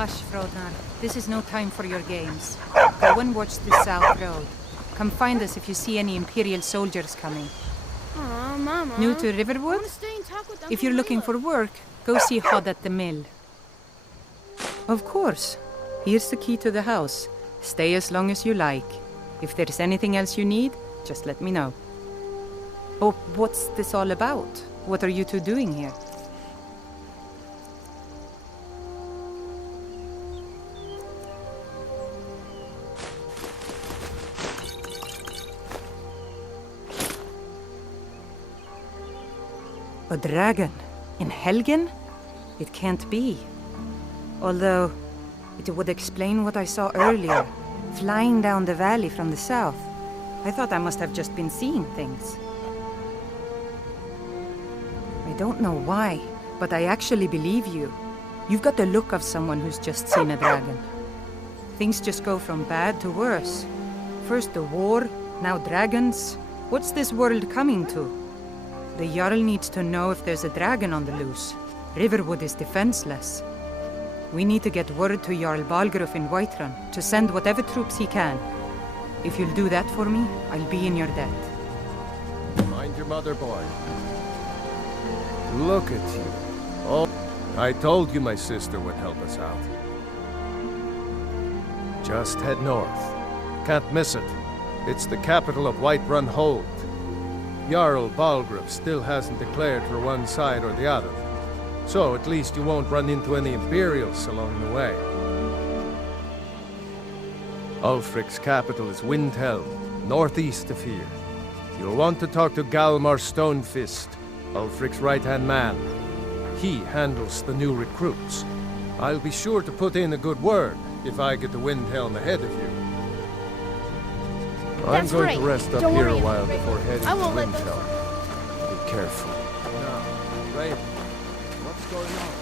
Hush, Frodnar. This is no time for your games. Go and watch the South Road. Come find us if you see any Imperial soldiers coming. Aw, Mama. New to I Riverwood? want to stay and talk with If you're looking for work, go see Hod at the mill. Of course. Here's the key to the house. Stay as long as you like. If there's anything else you need, just let me know. Oh, what's this all about? What are you two doing here? A dragon? In Helgen? It can't be. Although, it would explain what I saw earlier, flying down the valley from the south. I thought I must have just been seeing things. I don't know why, but I actually believe you. You've got the look of someone who's just seen a dragon. Things just go from bad to worse. First the war, now dragons. What's this world coming to? The Jarl needs to know if there's a dragon on the loose. Riverwood is defenseless. We need to get word to Jarl Balgruuf in Whiterun to send whatever troops he can. If you'll do that for me, I'll be in your debt. Mind your mother, boy. Look at you. Oh, I told you my sister would help us out. Just head north. Can't miss it. It's the capital of Whiterun Hold. Jarl Balgruuf still hasn't declared for one side or the other. So at least you won't run into any Imperials along the way. Ulfric's capital is Windhelm, northeast of here. You'll want to talk to Galmar Stonefist, Ulfric's right-hand man. He handles the new recruits. I'll be sure to put in a good word if I get to Windhelm ahead of you. I'm going to rest up here a while before heading to Windhelm. Be careful. Now, Raven, what's going on?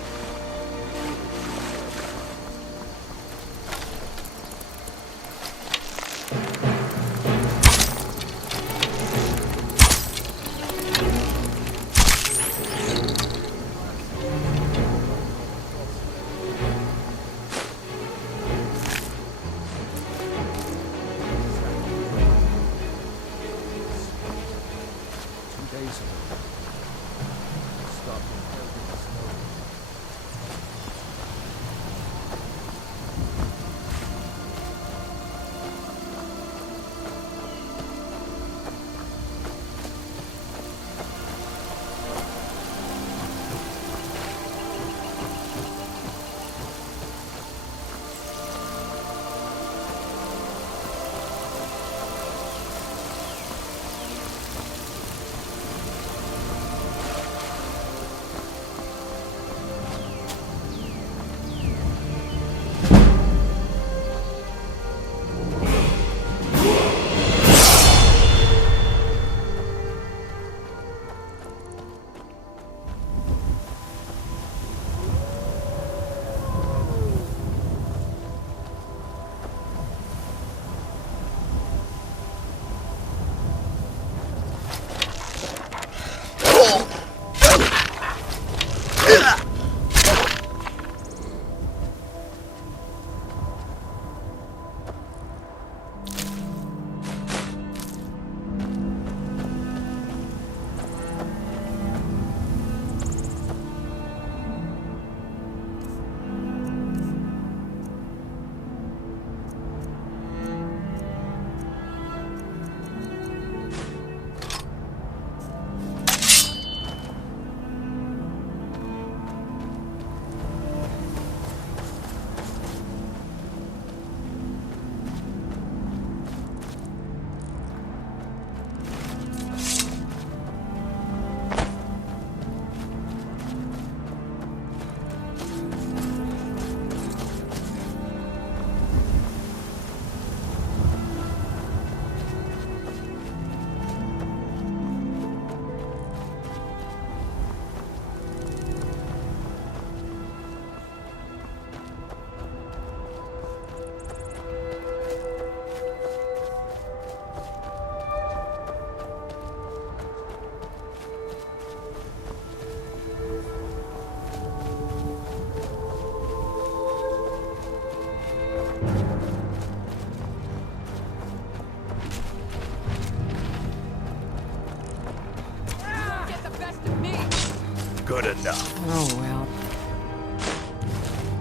good enough. Oh, well.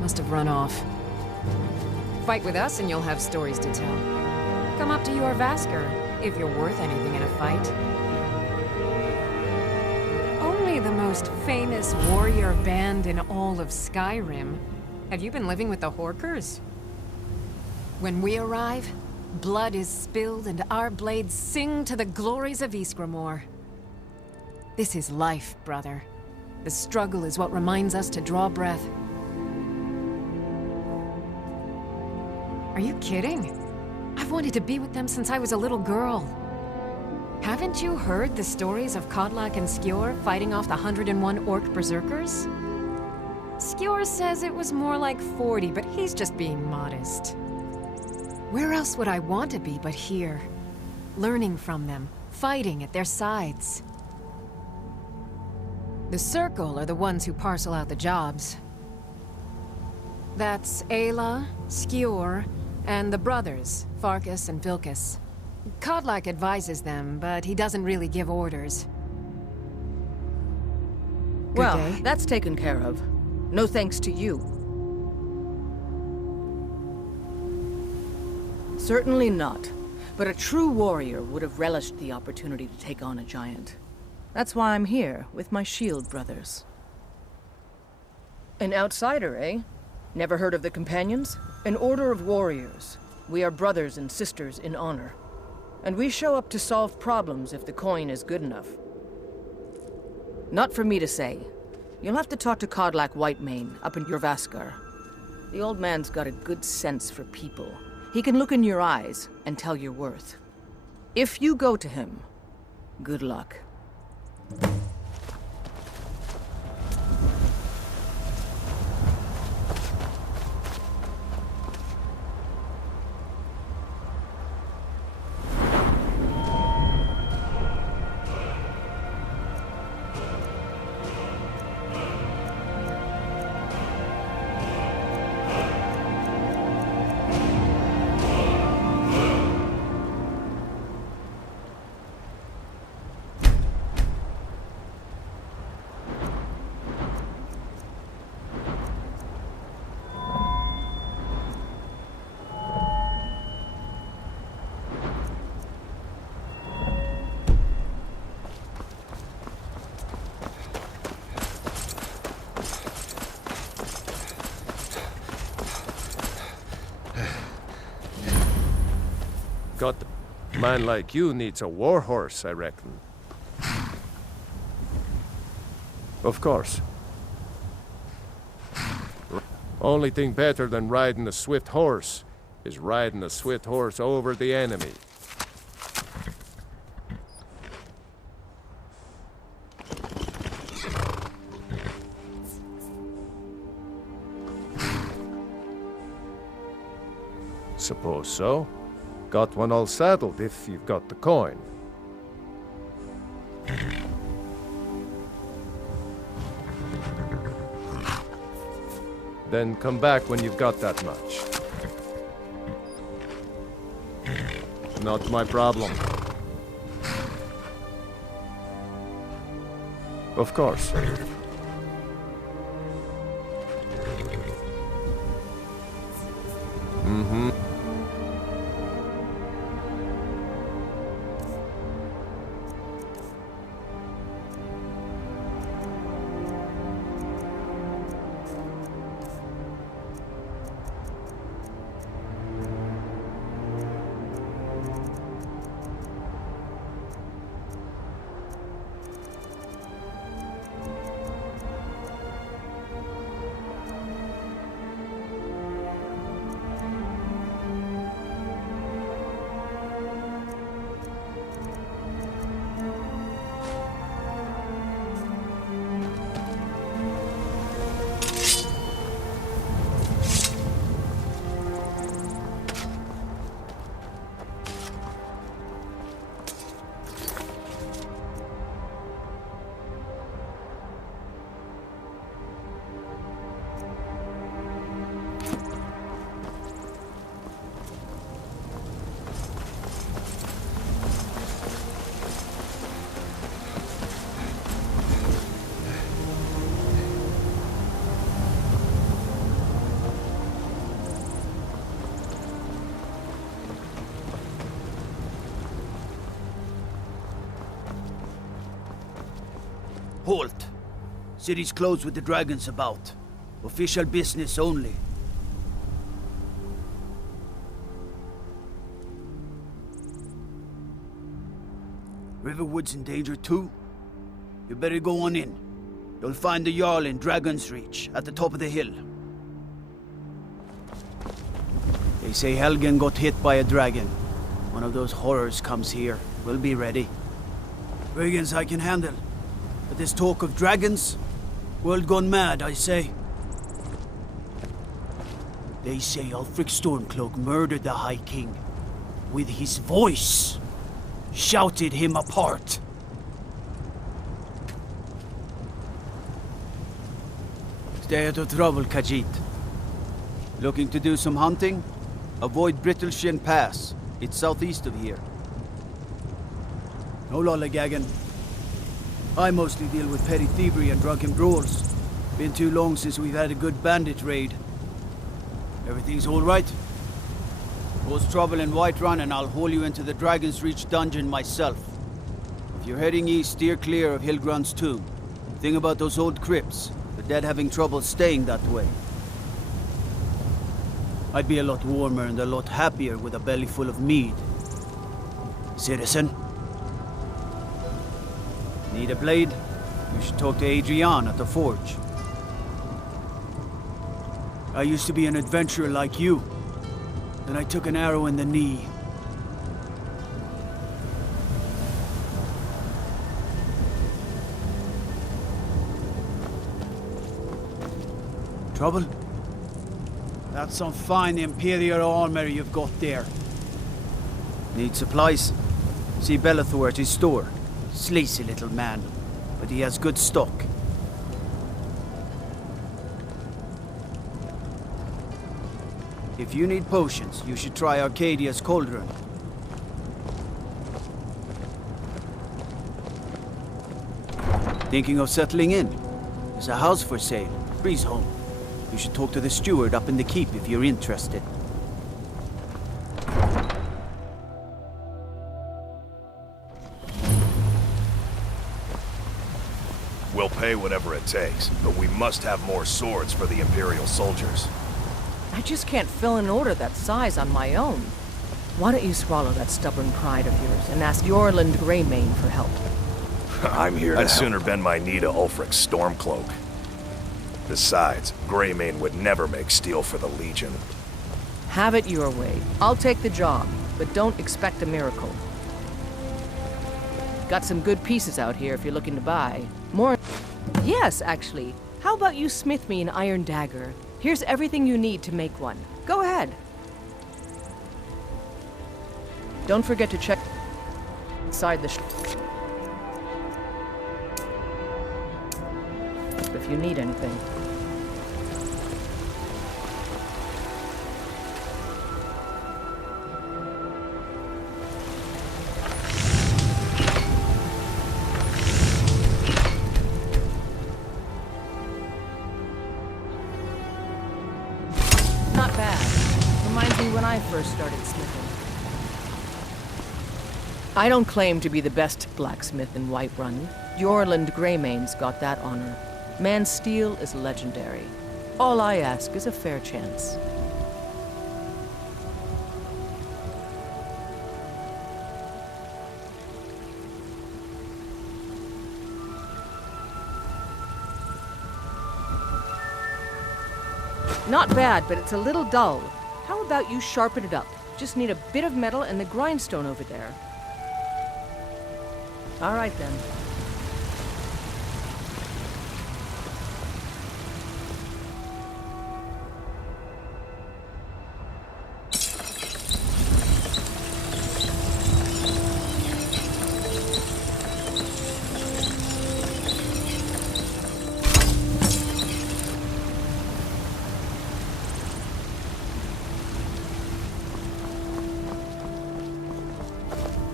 Must have run off. Fight with us and you'll have stories to tell. Come up to your Vasker, if you're worth anything in a fight. Only the most famous warrior band in all of Skyrim. Have you been living with the Horkers? When we arrive, blood is spilled and our blades sing to the glories of Ysgramor. This is life, brother. The struggle is what reminds us to draw breath. Are you kidding? I've wanted to be with them since I was a little girl. Haven't you heard the stories of Kodlak and Skjor fighting off the 101 Orc berserkers? Skjor says it was more like 40, but he's just being modest. Where else would I want to be but here? Learning from them, fighting at their sides. The Circle are the ones who parcel out the jobs. That's Ayla, Skjor, and the brothers, Farkas and Vilkas. Kodlak advises them, but he doesn't really give orders. Well, day. that's taken care of. No thanks to you. Certainly not. But a true warrior would have relished the opportunity to take on a giant. That's why I'm here, with my shield brothers. An outsider, eh? Never heard of the Companions? An order of warriors. We are brothers and sisters in honor. And we show up to solve problems if the coin is good enough. Not for me to say. You'll have to talk to Kodlak Whitemane up in Jorvaskar. The old man's got a good sense for people. He can look in your eyes and tell your worth. If you go to him, good luck. Got a man like you needs a warhorse, I reckon. Of course. Only thing better than riding a swift horse is riding a swift horse over the enemy. Suppose so. Got one all saddled if you've got the coin. Then come back when you've got that much. Not my problem. Of course. Mm-hmm. Halt! City's closed with the dragons about. Official business only. Riverwood's in danger too? You better go on in. You'll find the Jarl in Dragon's Reach, at the top of the hill. They say Helgen got hit by a dragon. One of those horrors comes here. We'll be ready. Brigands I can handle. But this talk of dragons? World gone mad, I say. They say Ulfric Stormcloak murdered the High King. With his voice. Shouted him apart. Stay out of trouble, Khajiit. Looking to do some hunting? Avoid Brittleshin Pass. It's southeast of here. No lollygagging. I mostly deal with petty thievery and drunken brawls. Been too long since we've had a good bandit raid. Everything's all right? Cause trouble in Whiterun and I'll haul you into the Dragon's Reach dungeon myself. If you're heading east, steer clear of Hilgrun's tomb. Thing about those old crypts, the dead having trouble staying that way. I'd be a lot warmer and a lot happier with a belly full of mead. Citizen? Need a blade? You should talk to Adrian at the forge. I used to be an adventurer like you. Then I took an arrow in the knee. Trouble? That's some fine Imperial armor you've got there. Need supplies? See Bellathor at his store. Sleazy little man, but he has good stock. If you need potions, you should try Arcadia's Cauldron. Thinking of settling in? There's a house for sale, Freeze Home. You should talk to the steward up in the keep if you're interested. We'll pay whatever it takes, but we must have more swords for the Imperial soldiers. I just can't fill an order that size on my own. Why don't you swallow that stubborn pride of yours and ask Yorland Greymane for help? I'm here I'd sooner bend my knee to Ulfric's Stormcloak. Besides, Greymane would never make steel for the Legion. Have it your way. I'll take the job, but don't expect a miracle. Got some good pieces out here if you're looking to buy. More... Yes, actually. How about you smith me an iron dagger? Here's everything you need to make one. Go ahead. Don't forget to check inside the if you need anything. Not bad. Reminds me when I first started smithing. I don't claim to be the best blacksmith in Whiterun. Yorland Greymane's got that honor. Man's steel is legendary. All I ask is a fair chance. Not bad, but it's a little dull. How about you sharpen it up? Just need a bit of metal and the grindstone over there. All right, then.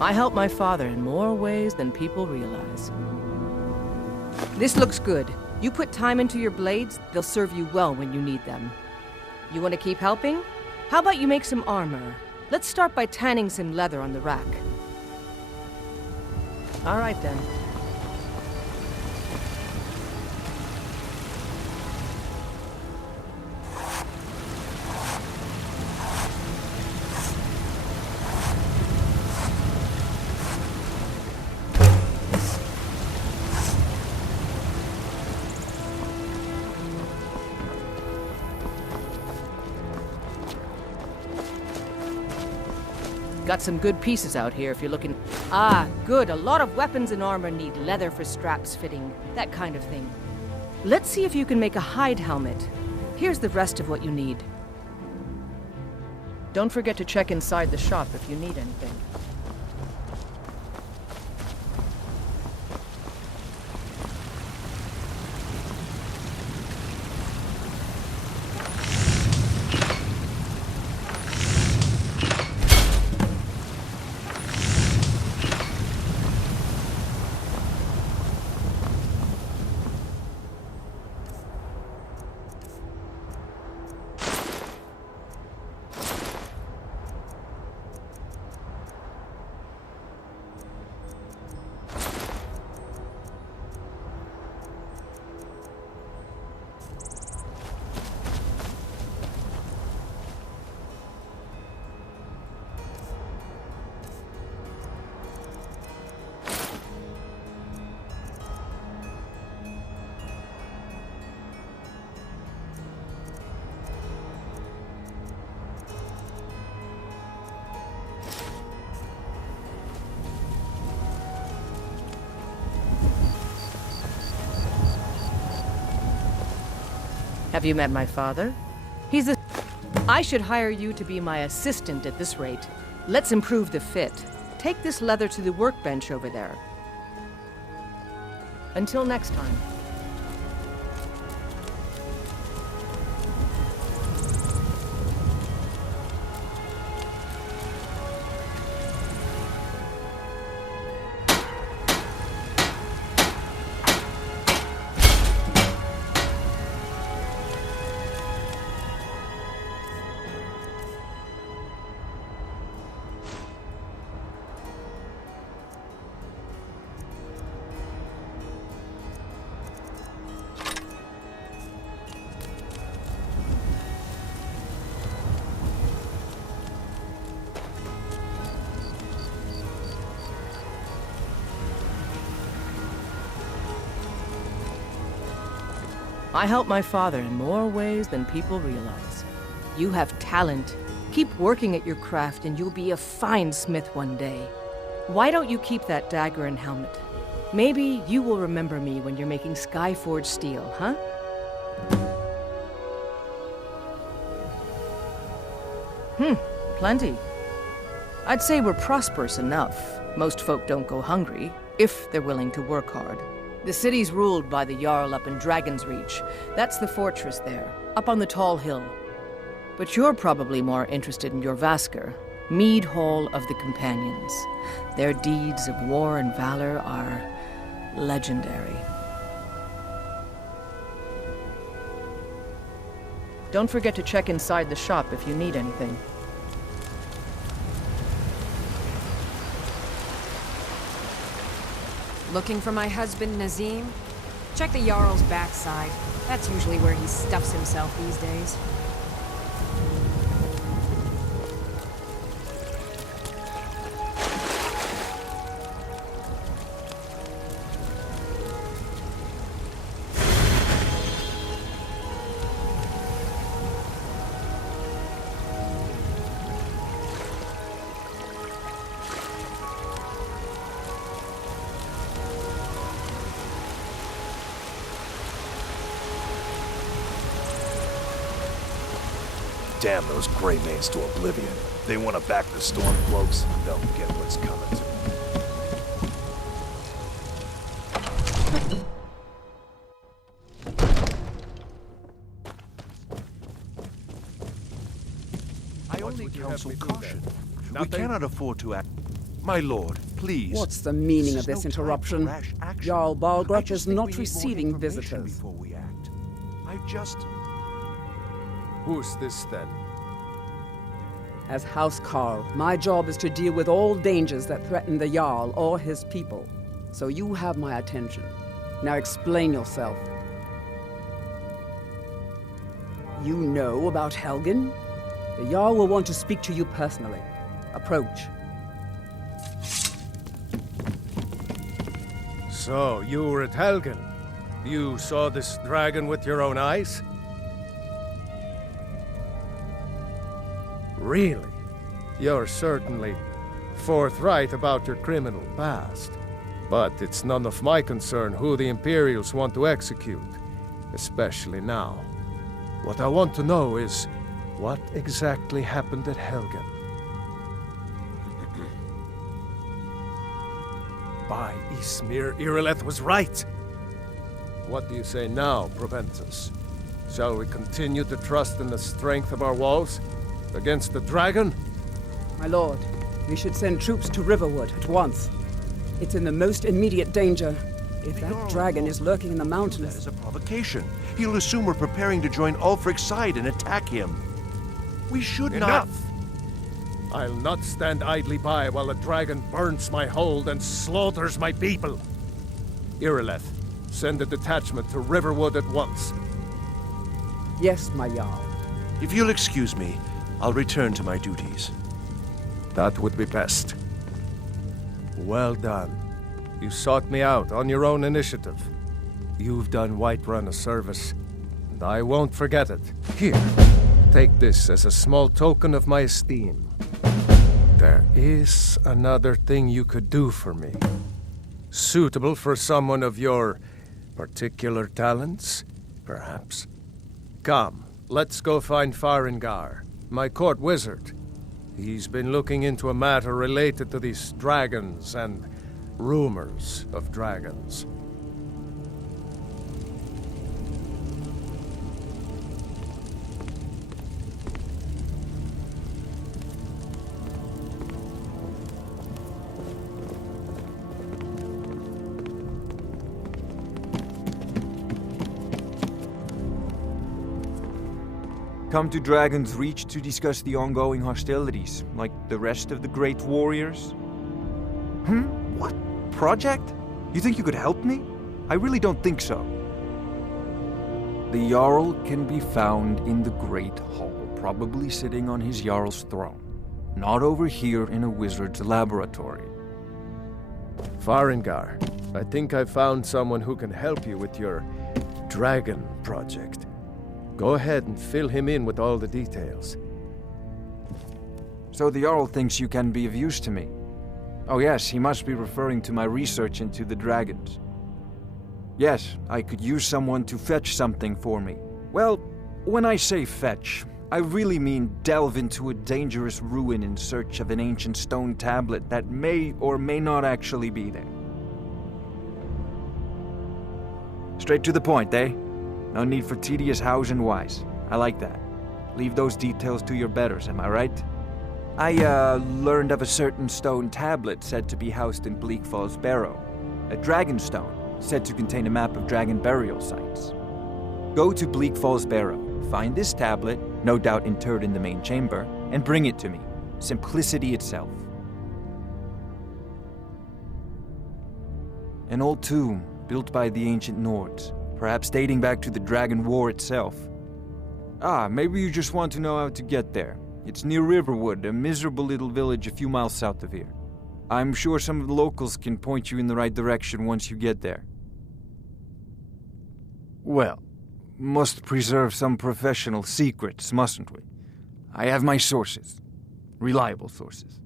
I helped my father in more ways than people realize. This looks good. You put time into your blades, they'll serve you well when you need them. You want to keep helping? How about you make some armor? Let's start by tanning some leather on the rack. All right, then. Got some good pieces out here if you're looking... Ah, good. A lot of weapons and armor need leather for straps fitting. That kind of thing. Let's see if you can make a hide helmet. Here's the rest of what you need. Don't forget to check inside the shop if you need anything. Have you met my father? He's a... I should hire you to be my assistant at this rate. Let's improve the fit. Take this leather to the workbench over there. Until next time. I help my father in more ways than people realize. You have talent. Keep working at your craft and you'll be a fine smith one day. Why don't you keep that dagger and helmet? Maybe you will remember me when you're making Skyforged steel, huh? Plenty. I'd say we're prosperous enough. Most folk don't go hungry, if they're willing to work hard. The city's ruled by the Jarl up in Dragon's Reach. That's the fortress there, up on the tall hill. But you're probably more interested in your Vasker, Mead Hall of the Companions. Their deeds of war and valor are legendary. Don't forget to check inside the shop if you need anything. Looking for my husband, Nazim? Check the Jarl's backside. That's usually where he stuffs himself these days. Damn those Greymanes to oblivion. They want to back the Stormcloaks, they'll get what's coming to them. I only counsel caution. We cannot afford to act... My lord, please. What's the meaning of this interruption? Jarl Balgruch is not receiving visitors. Before we act. I just... Who's this, then? As House Carl, my job is to deal with all dangers that threaten the Jarl or his people. So you have my attention. Now explain yourself. You know about Helgen? The Jarl will want to speak to you personally. Approach. So, you were at Helgen? You saw this dragon with your own eyes? Really? You're certainly forthright about your criminal past. But it's none of my concern who the Imperials want to execute, especially now. What I want to know is, what exactly happened at Helgen? By Ysmir, Irileth was right! What do you say now, Proventus? Shall we continue to trust in the strength of our walls? Against the dragon? My lord, we should send troops to Riverwood at once. It's in the most immediate danger. If that dragon is lurking in the mountains... That is a provocation. He'll assume we're preparing to join Ulfric's side and attack him. We should not... Enough! I'll not stand idly by while the dragon burns my hold and slaughters my people. Irileth, send a detachment to Riverwood at once. Yes, my Jarl. If you'll excuse me, I'll return to my duties. That would be best. Well done. You sought me out on your own initiative. You've done Whiterun a service, and I won't forget it. Here, take this as a small token of my esteem. There is another thing you could do for me. Suitable for someone of your particular talents, perhaps. Come, let's go find Farengar, my court wizard. He's been looking into a matter related to these dragons and rumors of dragons. Come to Dragon's Reach to discuss the ongoing hostilities, like the rest of the great warriors? What? Project? You think you could help me? I really don't think so. The Jarl can be found in the Great Hall, probably sitting on his Jarl's throne. Not over here in a wizard's laboratory. Farengar, I think I found someone who can help you with your dragon project. Go ahead and fill him in with all the details. So the Jarl thinks you can be of use to me. Oh yes, he must be referring to my research into the dragons. Yes, I could use someone to fetch something for me. Well, when I say fetch, I really mean delve into a dangerous ruin in search of an ancient stone tablet that may or may not actually be there. Straight to the point, eh? No need for tedious hows and whys. I like that. Leave those details to your betters, am I right? I, learned of a certain stone tablet said to be housed in Bleak Falls Barrow. A dragon stone, said to contain a map of dragon burial sites. Go to Bleak Falls Barrow, find this tablet, no doubt interred in the main chamber, and bring it to me. Simplicity itself. An old tomb, built by the ancient Nords, perhaps dating back to the Dragon War itself. Ah, maybe you just want to know how to get there. It's near Riverwood, a miserable little village a few miles south of here. I'm sure some of the locals can point you in the right direction once you get there. Well, must preserve some professional secrets, mustn't we? I have my sources. Reliable sources.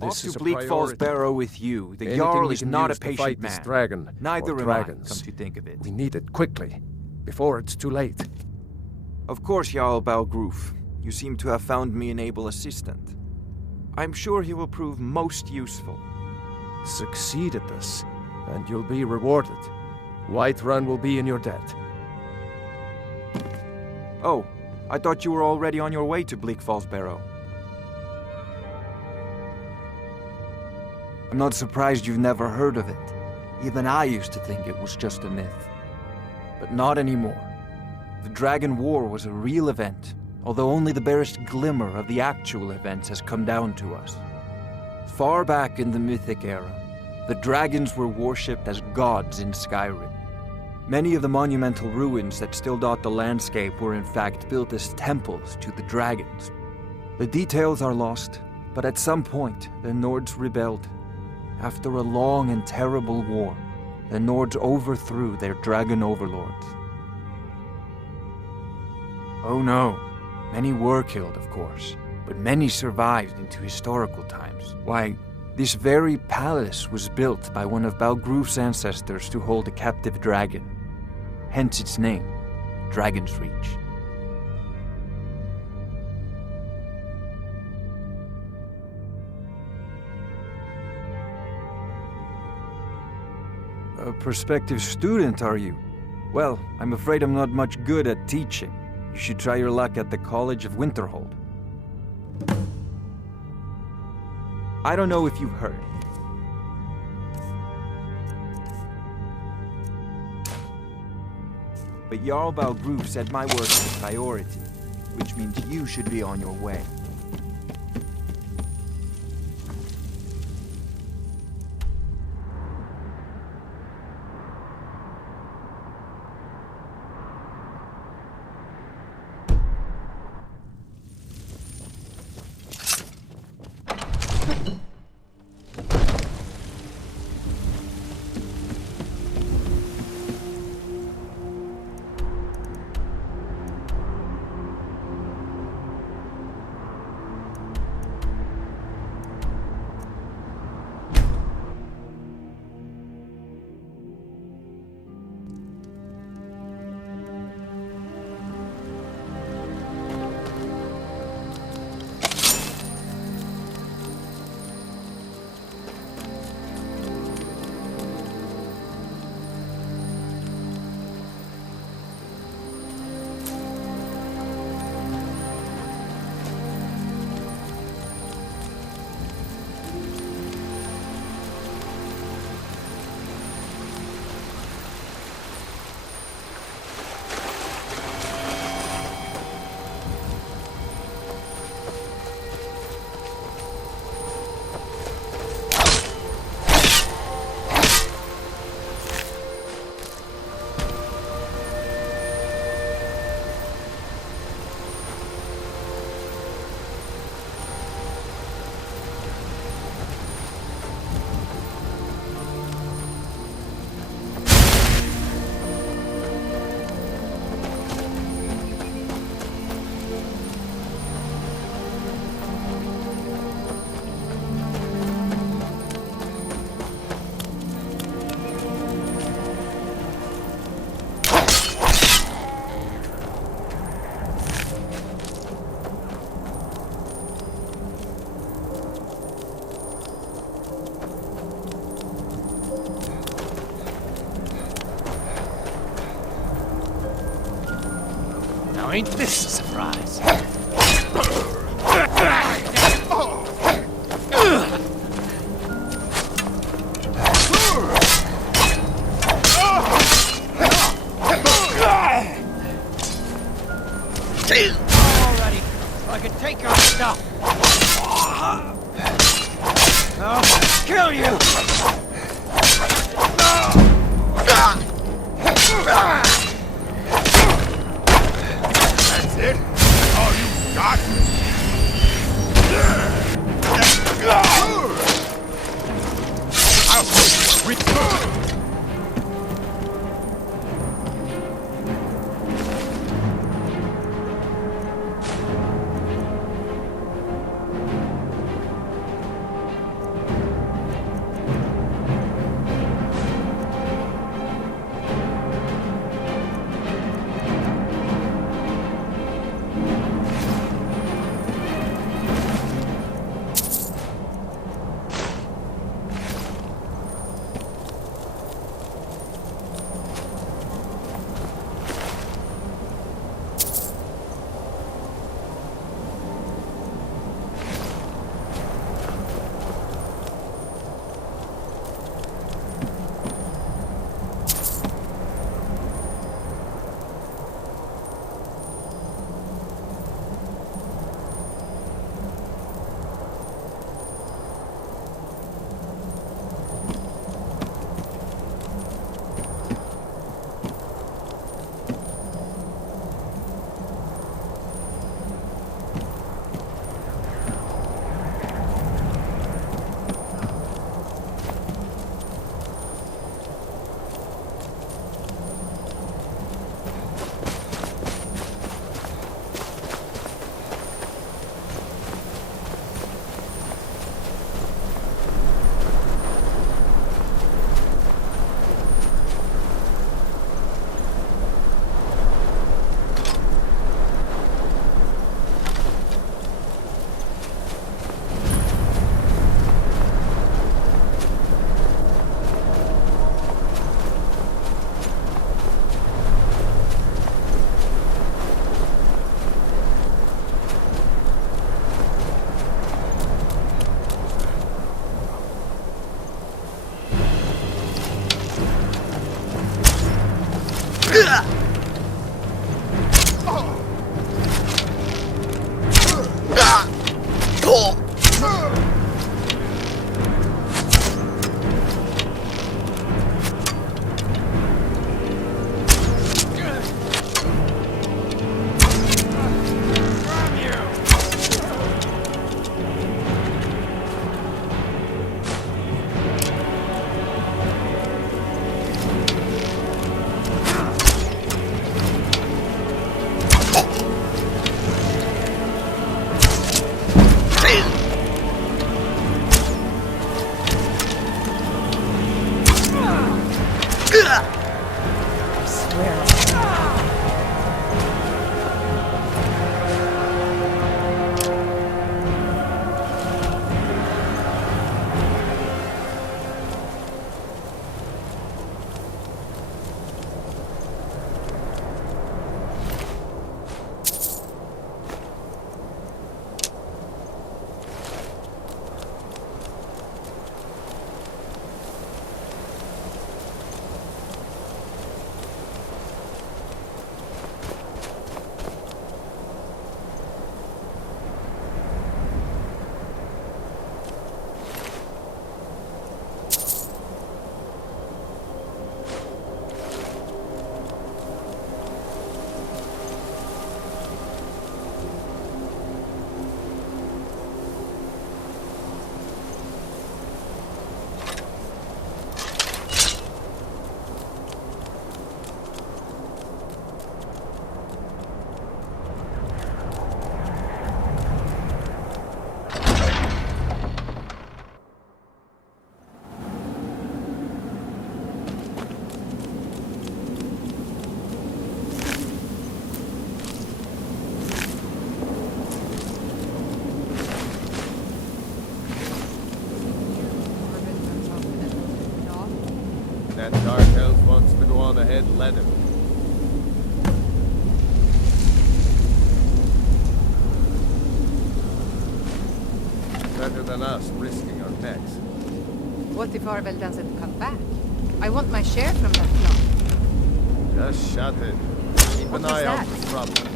Off to Bleak Falls Barrow with you. The Jarl is not a patient man. Dragon, Neither am I, come to think of it. We need it quickly, before it's too late. Of course, Jarl Balgroof. You seem to have found me an able assistant. I'm sure he will prove most useful. Succeed at this, and you'll be rewarded. Whiterun will be in your debt. Oh, I thought you were already on your way to Bleak Falls Barrow. I'm not surprised you've never heard of it. Even I used to think it was just a myth. But not anymore. The Dragon War was a real event, although only the barest glimmer of the actual events has come down to us. Far back in the Mythic era, the dragons were worshipped as gods in Skyrim. Many of the monumental ruins that still dot the landscape were in fact built as temples to the dragons. The details are lost, but at some point, the Nords rebelled. After a long and terrible war, the Nords overthrew their dragon overlords. Oh no, many were killed, of course, but many survived into historical times. Why, this very palace was built by one of Balgroof's ancestors to hold a captive dragon. Hence its name, Dragon's Reach. A prospective student, are you? Well, I'm afraid I'm not much good at teaching. You should try your luck at the College of Winterhold. I don't know if you've heard. But Jarl Balgroof said my work is a priority, which means you should be on your way. Now ain't this a surprise? Alrighty, I can take your stuff. I'll kill you! That's it? All you got? I'll return! That dark elf wants to go on ahead, let him. Better than us risking our necks. What if Arvel doesn't come back? I want my share from that plot. Just shut it. Keep an eye out for trouble.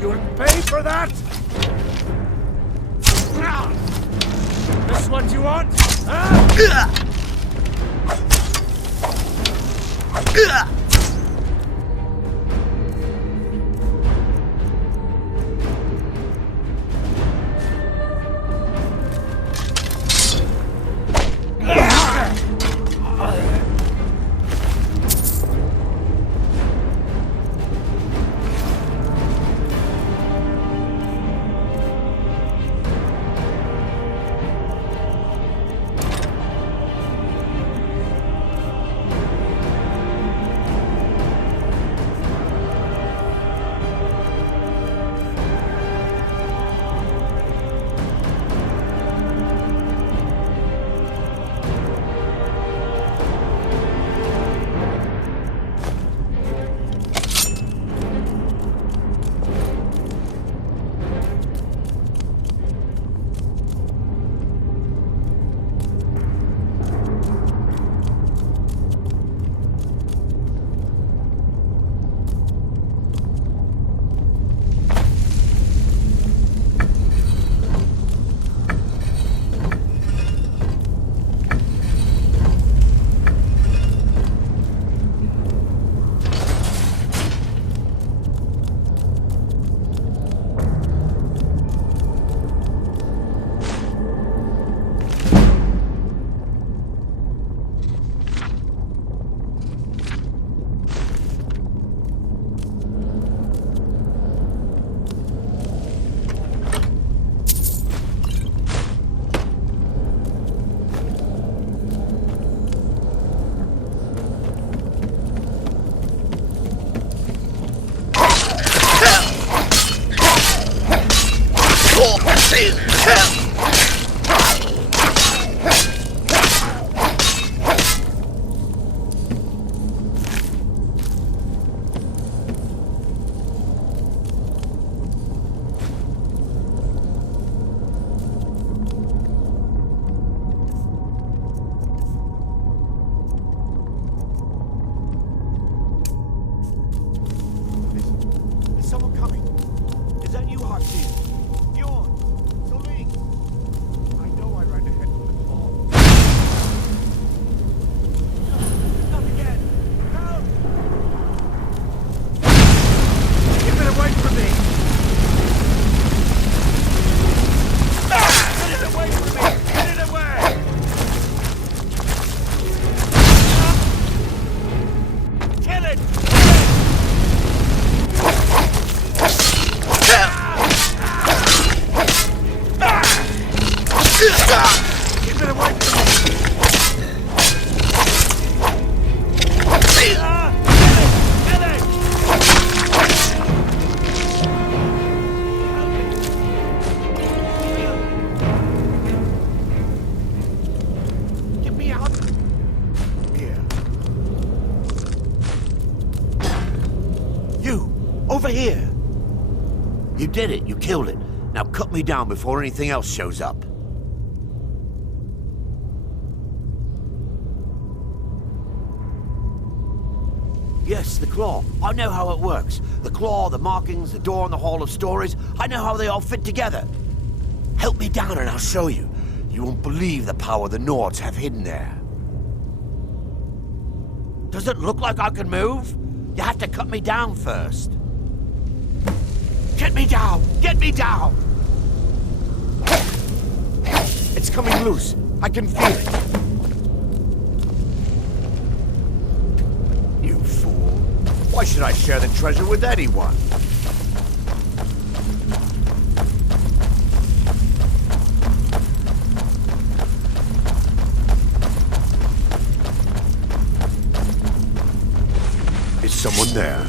You'll pay for that! This what you want? Huh? Over here! You did it. You killed it. Now cut me down before anything else shows up. Yes, the claw. I know how it works. The claw, the markings, the door in the Hall of Stories. I know how they all fit together. Help me down and I'll show you. You won't believe the power the Nords have hidden there. Does it look like I can move? You have to cut me down first. Get me down! Get me down! It's coming loose. I can feel it. You fool. Why should I share the treasure with anyone? Is someone there?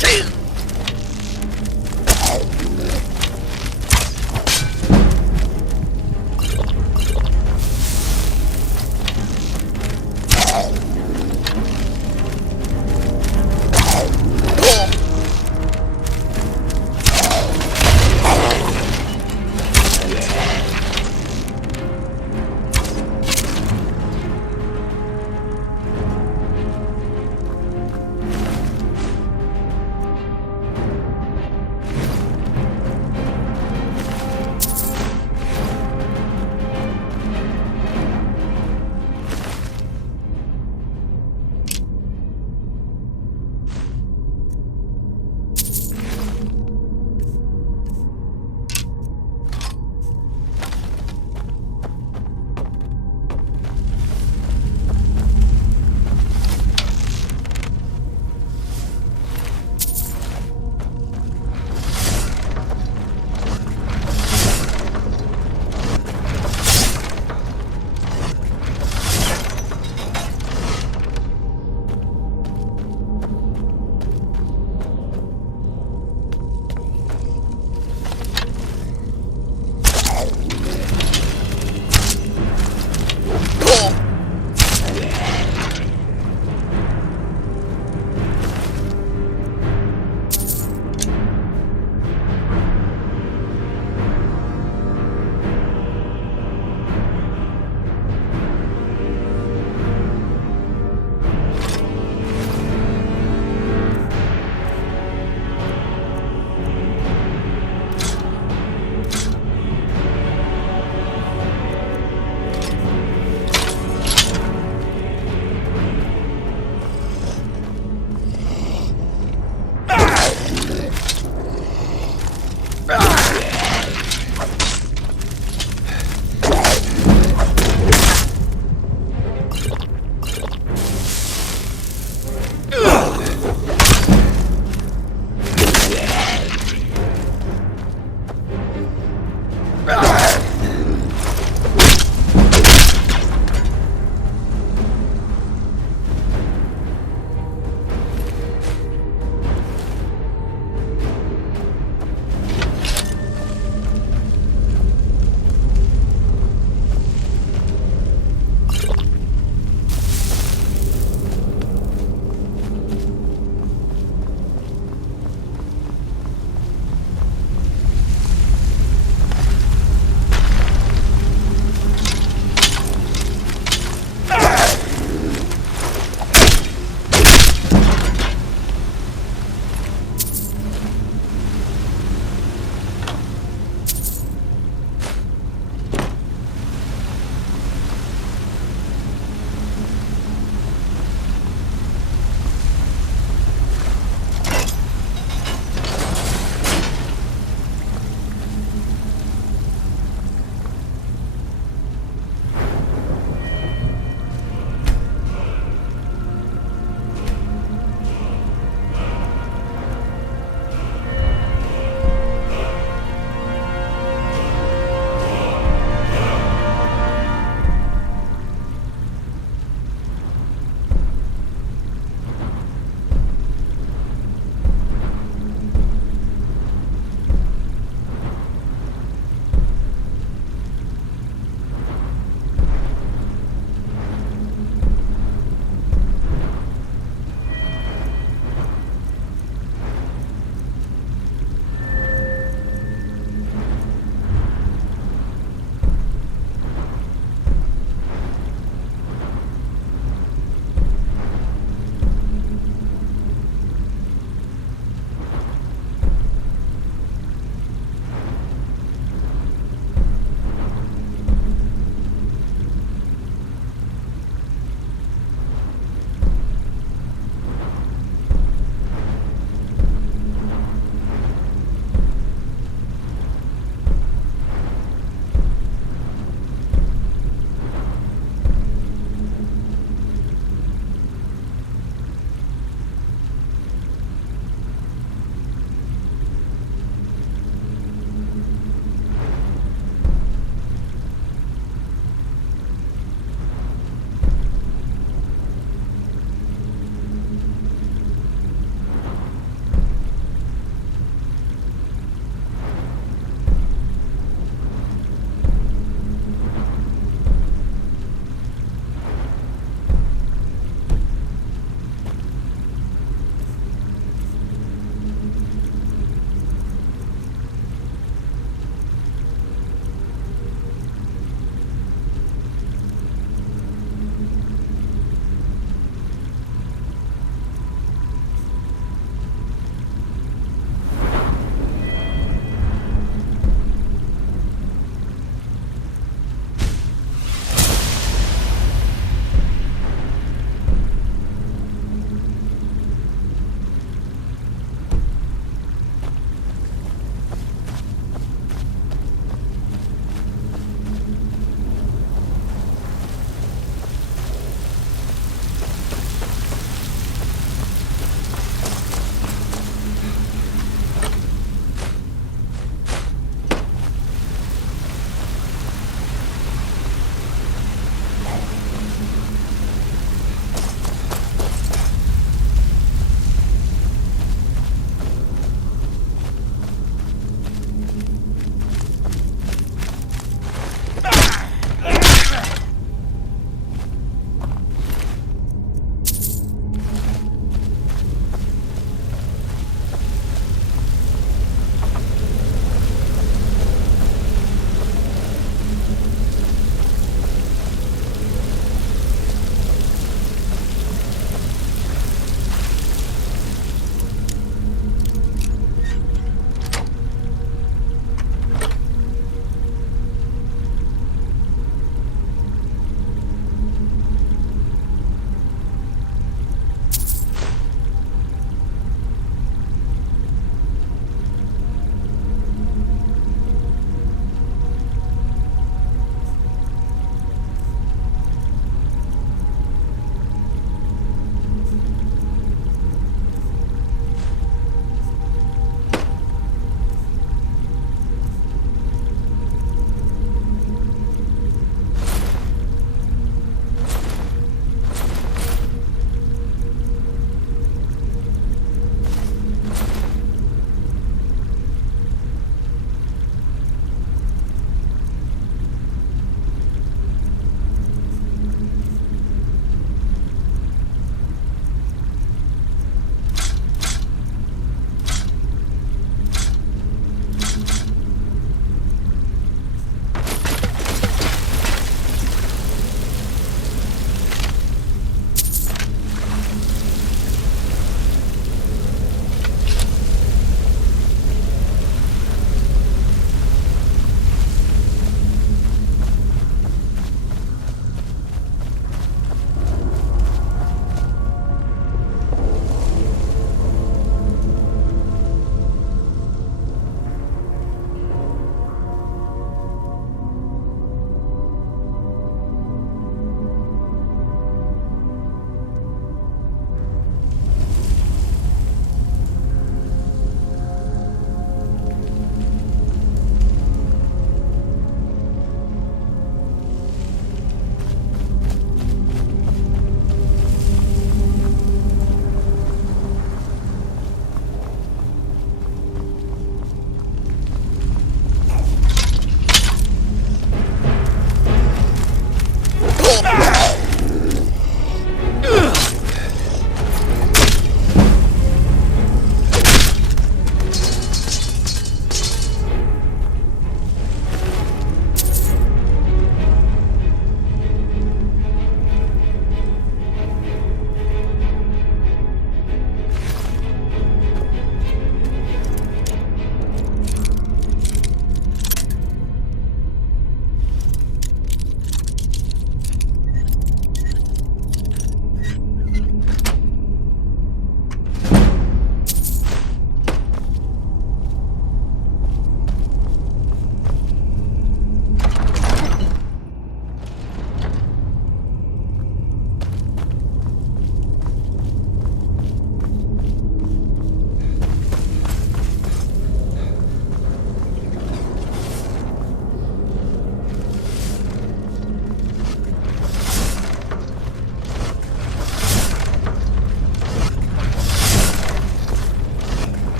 Damn!